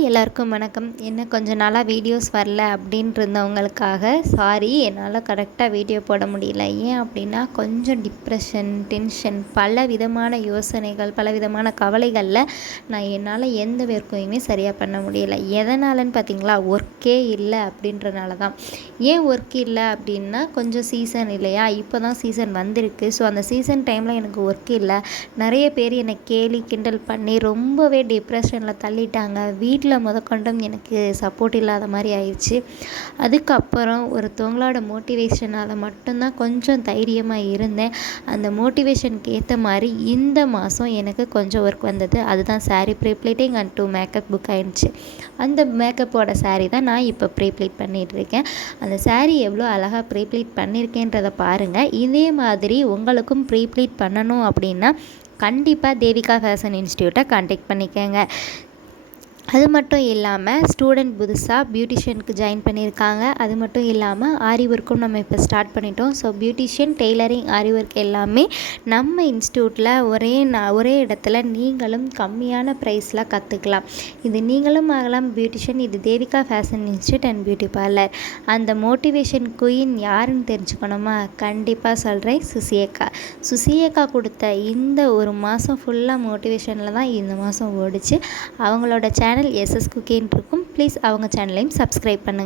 Hi எல்லாருக்கும் வணக்கம். என்ன கொஞ்ச நாளாக வீடியோஸ் வரல அப்படின்ட்டு இருந்தவங்களுக்காக சாரி, என்னால் கரெக்டாக வீடியோ போட முடியல. ஏன் அப்படின்னா கொஞ்சம் டிப்ரெஷன், டென்ஷன், பல விதமான யோசனைகள், பல விதமான கவலைகளில் நான் என்னால் எந்த ஒர்க்கையுமே சரியாக பண்ண முடியல. எதனாலன்னு பார்த்தீங்களா, ஒர்க்கே இல்லை அப்படின்றனால தான். ஏன் ஒர்க் இல்லை அப்படின்னா கொஞ்சம் சீசன் இல்லையா, இப்போ தான் சீசன் வந்திருக்கு. ஸோ அந்த சீசன் டைமில் எனக்கு ஒர்க் இல்லை. நிறைய பேர் என்னை கேலி கிண்டல் பண்ணி ரொம்பவே டிப்ரெஷனில் தள்ளிட்டாங்க. வீட்டில் முதற்கொண்டும் எனக்கு சப்போர்ட் இல்லாத மாதிரி ஆயிடுச்சு. அதுக்கப்புறம் ஒருத்தவங்களோட மோட்டிவேஷனால் மட்டும்தான் கொஞ்சம் தைரியமாக இருந்தேன். அந்த மோட்டிவேஷனுக்கு ஏற்ற மாதிரி இந்த மாதம் எனக்கு கொஞ்சம் ஒர்க் வந்தது. அதுதான் sari pre-pleating and 2 makeup book ஆயிடுச்சு. அந்த மேக்கப்போட சாரீ தான் நான் இப்போ ப்ரீப்ளீட் பண்ணிகிட்ருக்கேன். அந்த சாரீ எவ்வளோ அழகாக ப்ரீப்ளீட் பண்ணியிருக்கேன்றதை பாருங்கள். இதே மாதிரி உங்களுக்கும் ப்ரீப்ளீட் பண்ணணும் அப்படின்னா கண்டிப்பாக தேவிகா ஃபேஷன் இன்ஸ்டியூட்டை கான்டாக்ட் பண்ணிக்கோங்க. அது மட்டும் இல்லாமல் ஸ்டூடெண்ட் புதுசாக பியூட்டிஷியனுக்கு ஜாயின் பண்ணியிருக்காங்க. அது மட்டும் இல்லாமல் ஆரி ஒர்க்கும் நம்ம இப்போ ஸ்டார்ட் பண்ணிட்டோம். ஸோ பியூட்டிஷியன், டெய்லரிங், ஆரி ஒர்க் எல்லாமே நம்ம இன்ஸ்டியூட்டில் ஒரே இடத்துல நீங்களும் கம்மியான ப்ரைஸில் கற்றுக்கலாம். இது நீங்களும் ஆகலாம் பியூட்டிஷியன். இது Devika fashion institute and beauty parlour. அந்த மோட்டிவேஷன் குயின் யாருன்னு தெரிஞ்சுக்கணுமா? கண்டிப்பாக சொல்கிறேன், சுசியக்கா கொடுத்த இந்த ஒரு மாதம் ஃபுல்லாக மோட்டிவேஷனில் தான் இந்த மாதம் ஓடிச்சு. அவங்களோட சேனல் எஸ்எஸ் குக்கின்னு இருக்கும். ப்ளீஸ் அவங்க சேனலையும் சப்ஸ்கிரைப் பண்ணுங்கள்.